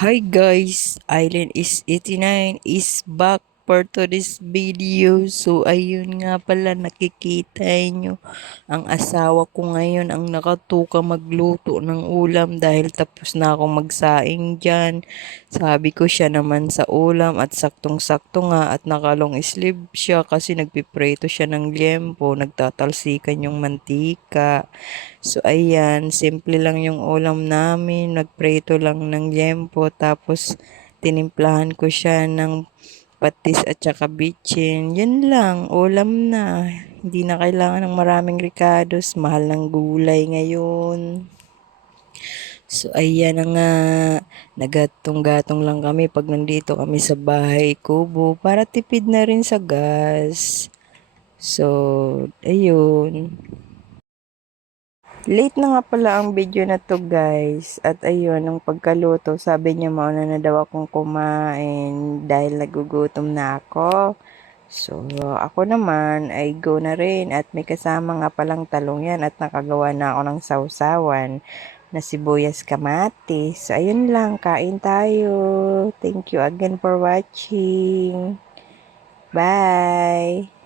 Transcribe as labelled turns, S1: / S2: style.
S1: Hi guys, Island is 89 is back for today's video. So ayun nga pala nakikita nyo ang asawa ko ngayon ang nakatuka magluto ng ulam dahil tapos na akong magsaing dyan. Sabi ko siya naman sa ulam at saktong-sakto nga at nakalong sleeve siya kasi nagpipreto siya ng liempo, nagtatalsikan yung mantika. So, ayan, simple lang yung ulam namin. Nagpreto lang ng liempo, tapos tinimplahan ko siya ng patis at saka bitchin. Yun lang, ulam na. Hindi na kailangan ng maraming ricados. Mahal ng gulay ngayon. So, ayan na nga. Nagatong-gatong lang kami pag nandito kami sa bahay kubo para tipid na rin sa gas. So, ayun. Late na nga pala ang video na to guys. At ayun, ang pagkaluto, sabi niya mauna na daw akong kumain dahil nagugutom na ako. So, ako naman ay go na rin at may kasama nga palang talong yan at nakagawa na ako ng sausawan na sibuyas kamatis. So, ayun lang, kain tayo. Thank you again for watching. Bye!